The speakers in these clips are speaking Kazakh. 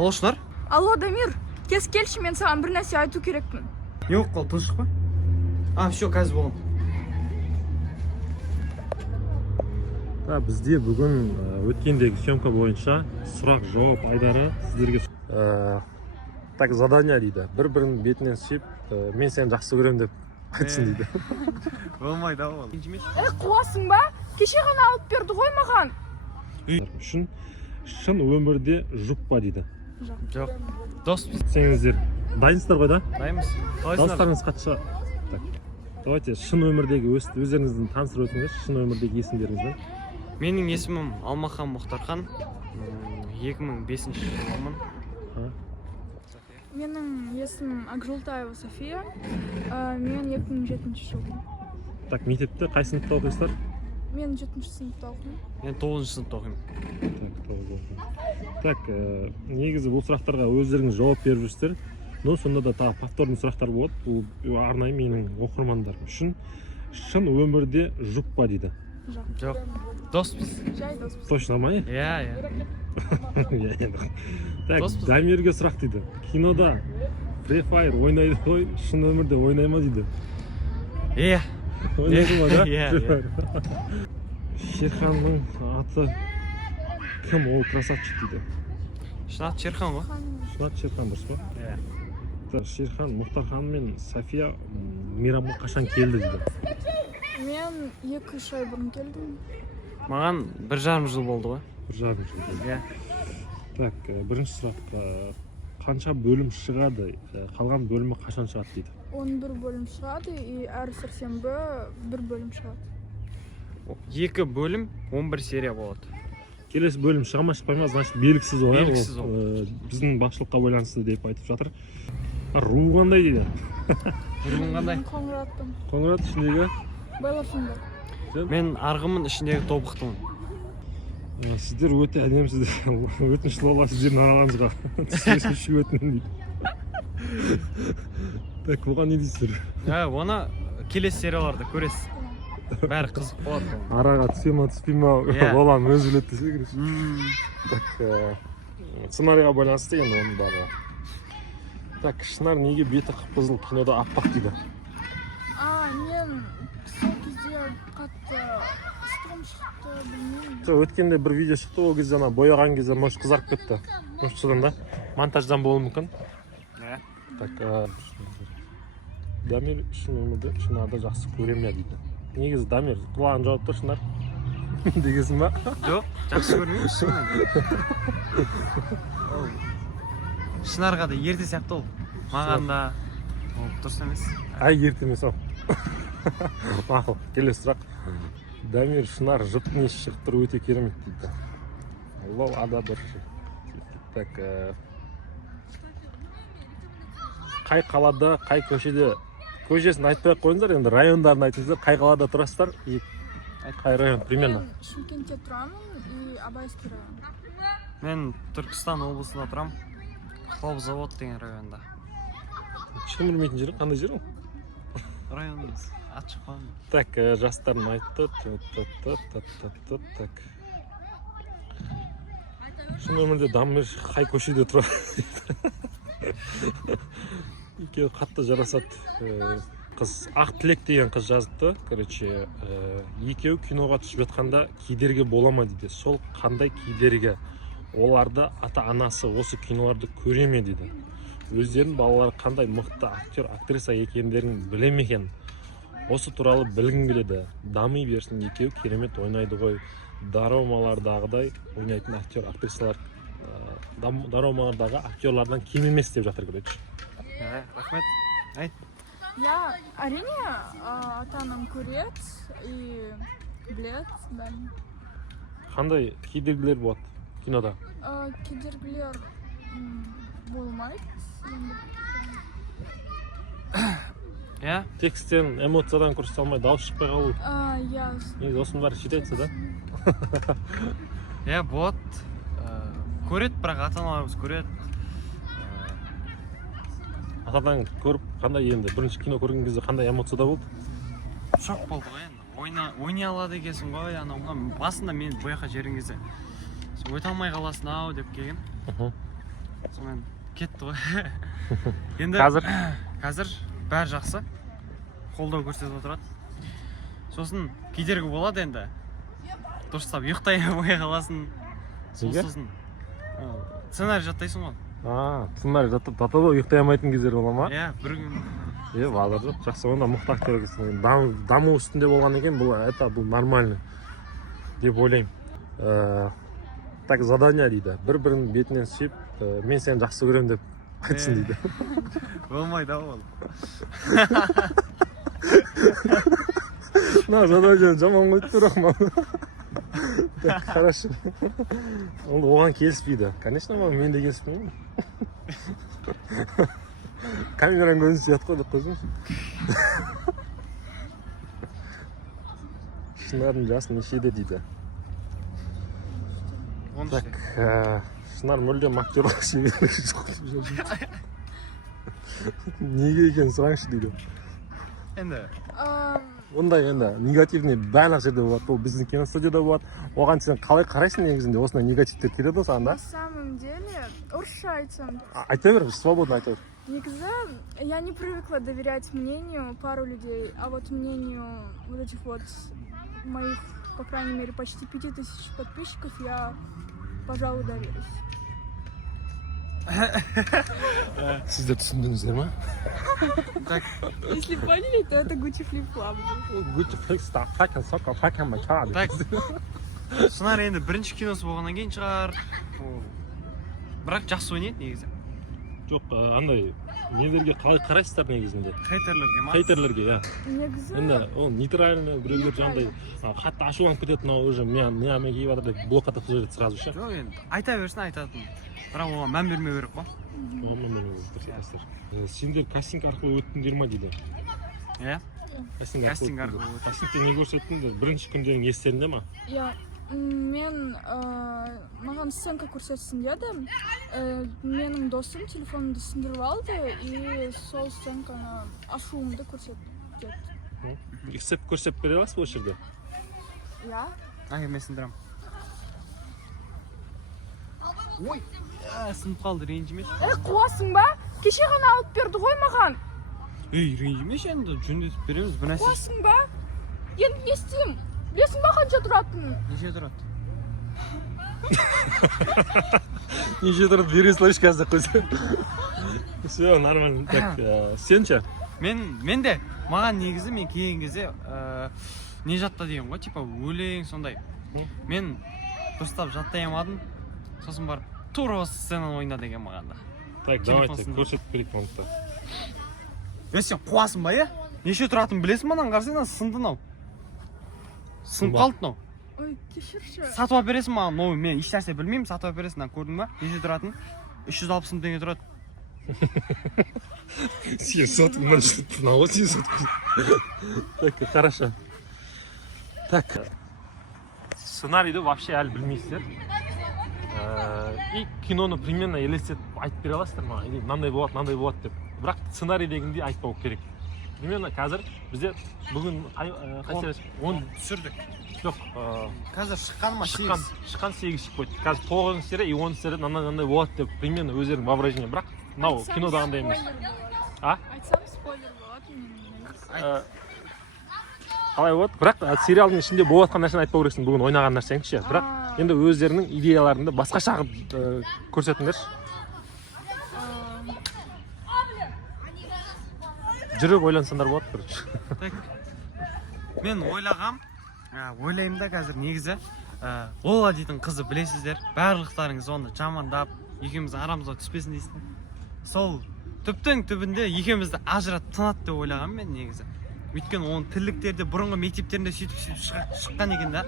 Алло, Шынар? Алло, Дамир, келші, мен саған бір нәрсе айту керекпін. Yok, қол, тыныштық па? Все, қазір болам. Бізде бүгін өткендегі съемка бойынша сұрақ жауап айдары сіздерге так задание дейді. Бір-бірінің бетінен сүйіп, мен сені жақсы көремін деп айтсын дейді. Болмайды ол. Қуасың ба? Кеше ғана алып берді ғой маған. Үшін шын өмірде жұп па дейді. Жоқ. Доспыз. Сеңіздер дайынсыздар ғой да? Дайынбыз. Дауыстарыңыз қатша. Давайте шын өмірдегі өздеріңіздің таныстырып өтіңіз, шын өмірдегі есімдеріңізді. Менің есімім Алмахан Мұхтархан. 2005 жылғымын. Менің есімім Акжолтаева София. Мен 2007 жылғымын. Так, мектепте қай сыныпта оқисыздар? Мен 7 сыныпта оқимын. Мен 9 сыныпта оқимын. Так, негізі бұл сұрақтарға өздеріңіз жауап беріп жүрсіздер. Но сонда да тағы повторный сұрақтар болады. Бұл арнайы менің оқырмандарым үшін шын өмірде жұп па дейді. Жоқ. Доспыз. Жай доспыз. Точно ма? Иә. Так, Дамирге сұрақ дейді. Кинода Free Fire ойнайды ғой, шын өмірде ойнай ма дейді. Иә. Ойнайды ма да? Иә. Шерханның аты кім, ол красавчик дейді. Шынат Шерхан ғой? Шынат Шерхан дұрыс па? Иә. Шерхан Мұхтархан мен София мейрамға қашан келді дейді. Мен 2-3 ай бұрын келдім. Маған 1,5 жыл болды ғой. 1,5 жыл болды. Иә. Так, бірінші сұрақ, қанша бөлім шығады, қалған бөлімі қашан шығады дейді. 11 бөлім шығады, әр сәрсенбі 1 бөлім шығады. 2 бөлім 11 серия болады. Келесі бөлім шыға ма шықпай ма, значит белгісіз ол. Белгісіз ол. Біздің басшылыққа байланысты деп айтып жатыр. Ру қандай дейді. Руың қандай? Қоңыратпын. Қоңырат ішіндегі? Байларсыңдар. Мен арғымын ішіндегі тобықтымын. Сіздер өте әдемісіздер. Өтініш лола сіздердің араларыңызға түсіріп өтінемін дейді. Так, бұған не дейсіздер? Оны келесі серияларда көресіз. Бәрі қызық болады. Араға түсе ма түспей ма, Лоланың өзі біледі десе керек. Так, сценарийға байланысты енді оның барлығы. Так, Шынар неге беті қып-қызыл, кинода аппақ дейді? Мен сол кезде қатты ыстығым шықты, білмеймін. Өткенде бір видео шықты, ол кезде бояған кезде может қызарып кетті. Может содан да? Монтаждан болуы мүмкін. Так, Дамир шын өмірде Шынарды жақсы көре ме дейді. Негізі Дамир құлағын жауып тұр, Шынар дегесін ба? Жоқ, жақсы көрмеймін шынымен. Шынарға да ерте сияқты ол. Маған да дұрыс емес. Ерте емес ол. Мақұл, келесі сұрақ. Дамир Шынар жұптың есі шығып тұр, өте керемет дейді. Лол ада бір. Так, қай қалада, қай көшеде, көшесін айтпай қойыңыздар, енді райондарын айтыңыздар, қай қалада тұрасыздар, қай район, примерно. Мен Шымкентте тұрамын, Абайский район. Мен Түркістан облысында тұрам, Хлопзавод деген районда. Ешкім білмейтін жері, қандай жер ол? Район емес, ат шықпаған. Так, жастарын айтты. Так. Шын өмірде Дамир қай көшеде тұрады? Екеуі қатты жарасады. Қыз Ақ Тілек деген қыз жазды. Короче, екеуі киноға түсіп жатқанда кедергі бола ма дейді. Сол қандай кедергі? Оларды ата-анасы осы киноларды көре ме дейді. Өздерінің балалары қандай мықты актер, актриса екендерін біле ме екен? Осы туралы білгім келеді. Дами берсін, екеуі керемет ойнайды ғой. Дорамалардағыдай ойнайтын актер, актрисалар дорамалардағы актерлардан кем емес деп жатыр, короче. Рахмет. Айт. Әрине, ата-анам көреді и біледі. Қандай кедергілер болады кинода? Кедергілер болмайды. Тексттен, эмоциядан көрсете алмай, дауыс шықпай қалу. Негізі осының бәрі жетеді, да? Болады. Көреді, бірақ ата-аналарымыз көреді. Атадан көріп, қандай енді бірінші кино көрген кезде қандай эмоцияда болды? Шок болды ғой енді. Ойнай алады екенсің ғой, басында мен бұл жаққа жерген кезде өте алмай қаласың ау деп келген. сонымен кетті ғой. Енді қазір бәрі жақсы. Қолдау көрсетіп отырады. Сосын кедергі болады енді. Дұрыстап ұйықтай қоя қаласың. Сосын сценарий жаттайсың ғой. Сценарий жаттап татада ұйықтай алмайтын кездер бола ма? Иә, бір күн. Бала жоқ. Жақсы, онда мықты актер екенсің. Даму үстінде болған екен, бұл нормально деп ойлаймын. Так, задание дейді. Бір-бірінің бетінен сүйіп, мен сені жақсы көремін деп айтсын дейді. Болмайды ол. Задание жаман қойды бірақ маған. Так, хорошо. Оған келіспейді. Конечно, мен де келіспеймін. Камераның көзін сүйет қой деп қойсаңшы. Шынардың жасы нешеде дейді. Так, Шынар мүлдем актерлық шеберлігі жоқ. Неге екенін сұраңызшы дейді. Енді Ондай енді негативный барлық жерде болады. Ол біздің киностудияда болады. Оған сен қалай қарайсың негізінде? Осындай негативтер келеді саған да? На самом деле, орысша айтсам. Айта бер, свободно айта бер. Негізі, я не привыкла доверять мнению пару людей, а вот мнению вот этих вот моих, по крайней мере, почти 5000 подписчиков я, пожалуй, доверюсь. Сіздер түсіндіңіздер ма? Если поняли, то это Gucci Flip-Flop. Gucci Flip-Flop, fucking мачады. Так, Шынар енді бірінші киносы болғаннан кейін шығар. Бірақ жақсы ойнайды негізі. Жоқ, андай нелерге қалай қарайсыздар негізінде? Хейтерлерге ма? Хейтерлерге, иә. Негізі Енді ол нейтральный біреулер жаңағыдай қатты ашуланып кетеді, мынау уже мен кейіп жатыр деп блокқа жібереді сразу ше. Жоқ енді айта берсін айтатын. Бірақ оған мән бермеу керек қой. Сендер кастинг арқылы өттіңдер ма дейді? Иә? Кастинг арқылы өттім. Кастингте не көрсеттіңдер? Бірінші күндерің естерінде ма? мен маған сценка көрсетсін деді. Менің досым телефонымды сындырып алды и сол сценканы ашуымды көрсетті. Ексеп көрсетіп бере аласыз ба осы жерде? Иә. Мен сындырам. Ой, сынып қалды, ренжімеші. Қуасың ба? Кеше ғана алып берді ғой маған. Ренжімеші енді, жөндетіп береміз бір нәрсе. Қуасың ба? Енді не істеймін? Білесің ба қанша тұратынын? Неше тұрады? Неше тұрады бере салайшы қазір қойса. Все, нормально. Так, сен ше? Мен де, маған негізі мен келген кезде не жатта деген ғой, типа өлең сондай. Мен дұрыстап жаттай алмадым. Сосын барып, тура осы сценаны ойна деген мағанда. Так, давайте, көрсетіп берейік мұнда. Сен қуасың ба, е? Неше тұратын білесің маған қарсайна сынды нау. Сынып қалды нау. Ой, кешірші. Сатып алып бересің маған, но мен еш нәрсе білмеймін, сатып алып бересің, көрдің ба? Неше тұратын? 360 теңге тұрады. Сен сатыңнан жүріп, мынау сен сатып. Так, хорошо. Так, сценарийді вообще әлі білмейсіздер. И киноны примерно елестетіп айтып бере аласыздар ма? Или мынандай болады деп. Бірақ сценарий дегенде айтпау керек. Примерно қазір бізде бүгін қайсы 10 түсірдік. Жоқ, қазір шыққан ма? Шыққан 8 шығып қойды. Қазір 9 серия и 10 серия мынандай болады деп примерно өздерінің воображение. Бірақ мынау кинодағындай емес. Айтсам спойлер болады. Қалай болады? Бірақ сериалдың ішінде болыватқан нәрсені айтпау керексің, бүгін ойнаған нәрсең ше. Бірақ енді өздерінің идеяларында басқаша көрсетіңдерші. Жүріп ойлансаңдар болады, короче. Мен ойлаймын да қазір негізі Лола дейтін қызы білесіздер. Барлықтарыңыз оны жамандап, екеуміздің арамызға түспесін дейсіздер. Сол түптің түбінде екеумізді ажыратып тынады деп ойлағам мен негізі. Өйткені оның тірліктерде бұрынғы мектептерінде сөйтіп шыққан екен да.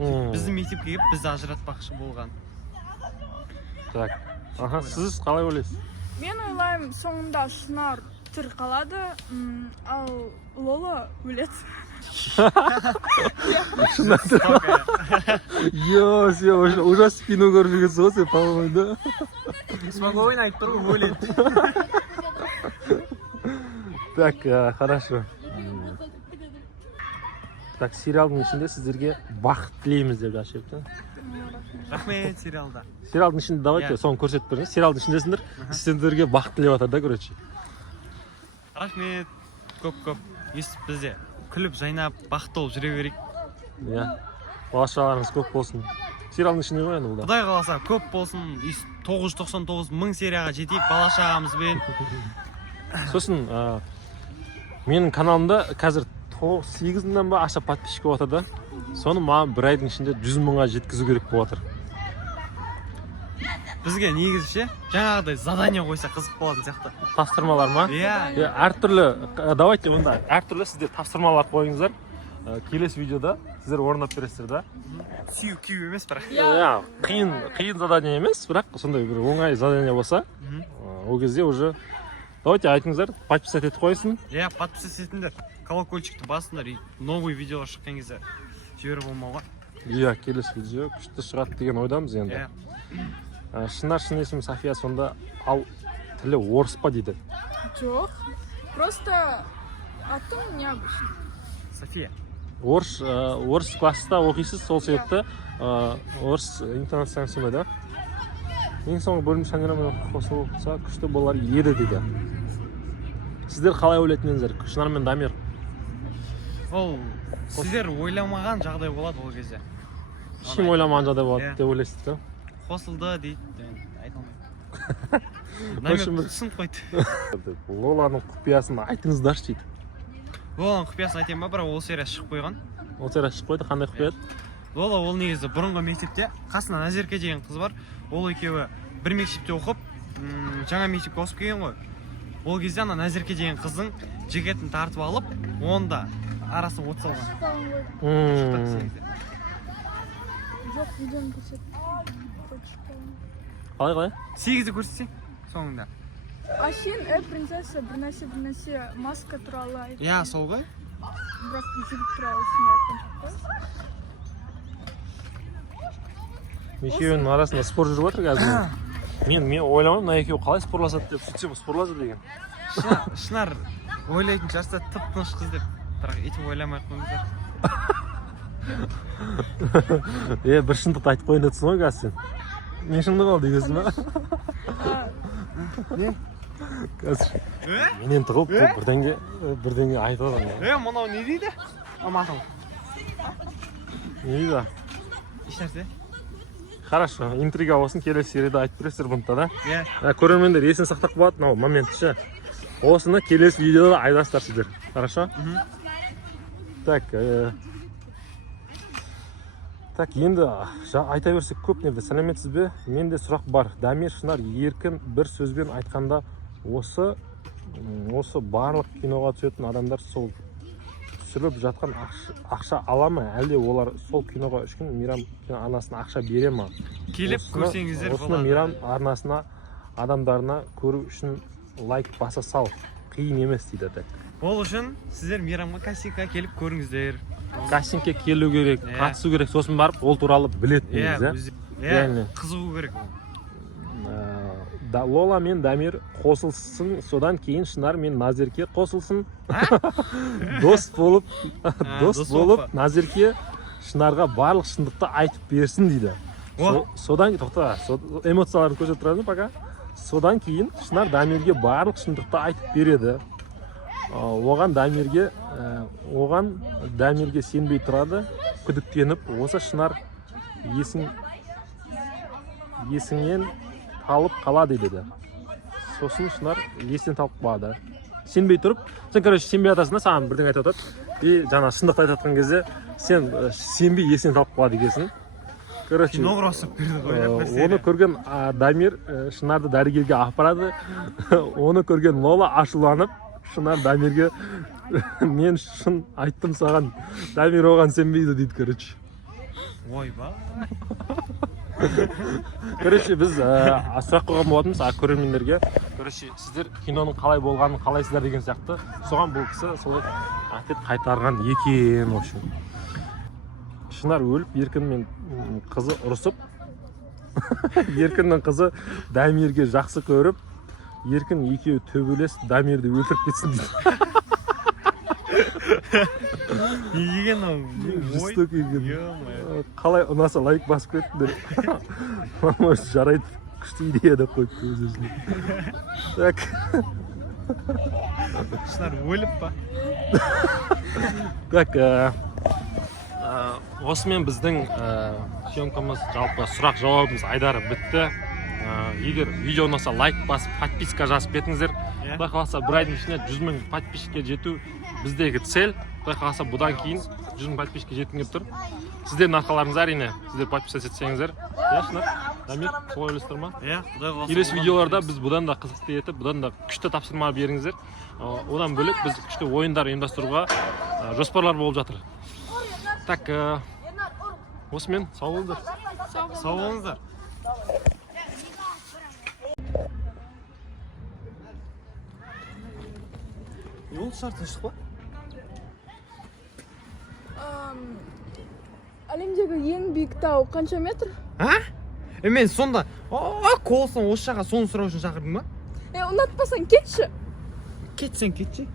Біздің мектепке келіп бізді ажыратпақшы болған. Так, сіз қалай ойлайсыз? Мен ойлаймын, соңында Шынар тірі қалады, ал Лола өледі. Сен ужас кино көріп жүргенсіз ғой, сен по-моему, да? Спокойно айтып тұр ғой, өледі. Так, хорошо. Так, сериалдың ішінде сіздерге бақыт тілейміз деп жазып жіберіпті. Рахмет сериалда. Сериалдың ішінде давайте соны көрсетіп беріңіз. Сериалдың ішіндесіңдер. Сіздерге бақыт тілеп жатыр да, короче. Рахмет. Көп естіп бізде күліп жайнап бақытты болып жүре берейік. Иә. Бала-шағаларыңыз көп болсын. Сериалдың ішінде ғой енді бұл да. Құдай қаласа көп болсын. 999 мың серияға жетейік бала-шағамызбен. Сосын менің каналымда қазір 8 мыңнан ба аша подписчик болып жатыр да. Соны маған бір айдың ішінде 100 мыңға жеткізу керек болып жатыр. Бізге негізі жаңағыдай задание қойса қызық болатын сияқты. Тапсырмалар ма? Иә. Әртүрлі, давайте онда әртүрлі сіздер тапсырмалар қойыңыздар. Келесі видеода сіздер орындап бересіздер да. Сүйу емес бірақ. Иә, қиын задание емес, бірақ сондай бір оңай задание болса, ол кезде уже давайте айтыңыздар, подписать етіп қойсын. Иә, подписать етіңдер. Колокольчикті басыңдар и новый видеоға шыққан кезде жіберіп болмауға. Иә, келесі видео күшті шығады деген ойдамыз енді. Шын есімі София, сонда ал тілі орыс па дейді? Жоқ. Просто атым необычный. София. Орыс класста оқисыз, сол себепті орыс интонацияң сондай да. Ең соңғы бөлім шанирамен қосылса күшті болар еді дейді. Сіздер қалай ойлайтыныңыздар? Шынар мен Дамир. Ол сіздер ойламаған жағдай болады ол кезде. Ешкім ойламаған жағдай болады деп ойлайсыз да? Қосылды дейді. Айта алмаймын. Дамир түсініп қойды. Лоланың құпиясын айтыңыздаршы дейді. Лоланың құпиясын айтайын ба, бірақ ол серия шығып қойған. Ол серия шығып қойды, қандай құпия еді? Лола ол негізі бұрынғы мектепте қасында Назерке деген қыз бар. Ол екеуі бір мектепте оқып, жаңа мектепке ауысып келген ғой. Ол кезде ана Назерке деген қыздың жекетін тартып алып, онда арасына от салған. Жоқ, видеоны көрсет. Қалай? 8-ді көрсетсең соңында. А сен, принцесса, бір нәрсе маска туралы айт. Иә, сол ғой. Бірақ жігіт туралы сен айтқан жоқ қой. Екеуінің арасында спор жүріп жатыр қазір. Мен ойламам, мына екеуі қалай спорласады деп, сөйтсем спорлады деген. Шынар ойлайтын жарса тып-тыныш қыз деп, бірақ етіп ойламай қойыңыздар. Бір шындықты айтып қойын дедісің ғой қазір сен. Не шындық ол дегенсің ба? Не? Қазір менен тығылып бірдеңе айтып отыр. Мынау не дейді? Аматың. Не дейді? Ешнәрсе? Хорошо, интрига болсын, келесі серияда айтып бересіздер бұнда да. Иә. Көрермендер есін сақтап қалады, мынау моментші. Осыны келесі видеода айтасыздар сіздер. Хорошо? Так, енді айта берсек көп нерде. Сәлеметсіз бе? Менде сұрақ бар. Дамир, Шынар еркін бір сөзбен айтқанда осы барлық киноға түсетін адамдар сол түсіріліп жатқан ақша ала ма? Әлде олар сол киноға 3 күн Мейрам арнасына ақша бере ма? Келіп көрсеңіздер болады. Осыны Мейрам арнасына адамдарына көру үшін лайк баса сал. Қиын емес дейді. Ол үшін сіздер Мейрамға кастингқа келіп көріңіздер. Кастингке келу керек, қатысу керек, сосын барып ол туралы білетініңіз. Иә, қызығу керек. Лола мен Дамир қосылсын, содан кейін Шынар мен Назерке қосылсын. Дос болып Назерке Шынарға барлық шындықты айтып берсін дейді. Содан тоқта, эмоцияларын көрсетіп тұрады пока. Содан кейін Шынар Дамирге барлық шындықты айтып береді. Оған Дамирге сенбей тұрады, күдіктеніп, осы Шынар есіңнен талып қалады дейді. Сосын Шынар есінен талып қалады. Сенбей тұрып, сен сенбей атасында саған бірден айтып отады. Жаңа шындықты айтатын кезде сен сенбей есінен талып қалады екенсің. Оны көрген Дамир Шынарды дәрігерге апарады. Оны көрген Лола ашуланып, Шынар Дамирге мен шын айттым саған, Дамир оған сенбейді дейді, короче. Ой ба. Короче, біз сұрақ қойған болатынбыз көрермендерге. Короче, сіздер киноның қалай болғанын қалайсыздар деген сияқты. Соған бұл кісі солай ответ қайтарған екен, в общем. Шынар өліп, Еркін мен қызы ұрысып, Еркіннің қызы Дамирге жақсы көріп, Еркін екеуі төбелес Дамирді өлтіріп кетсін дейді. Еген ау. жестокий екен. Ё-моё. Қалай ұнаса лайк басып кеттіңдер. Может, жарайды, күшті идея деп қойыпты өз өзіне. Так. Шынар өліп па? Так, осымен біздің съемкамыз, жалпы сұрақ жауабымыз айдары бітті. Егер видео ұнаса лайк басып, подписка жазып кетіңіздер. Құдай қаласа бір айдың ішінде 100 000 подписчикке жету біздегі цель. Құдай қаласа бұдан кейін 100 000 подписчикке жеткім келіп тұр. Сіздердің арқаларыңыз әрине, сіздер подписаться етсеңіздер. Иә, Шынар? Дамир, солай ойлайсыздар ма? Иә, құдай қаласа. Келесі видеоларда біз бұдан да қызықты етіп, бұдан да күшті тапсырма беріңіздер. Одан бөлек біз күшті ойындар ұйымдастыруға жоспарлар болып жатыр. Так, осымен сау болыңыздар. Сау болыңыздар. Ол шарт тыныштық па? Әлемдегі ең биік тау қанша метр? Мен сонда қолсың осы жаққа соны сұрау үшін шақырдың ба? Ұнатпасаң кетші. Кетсең кетші.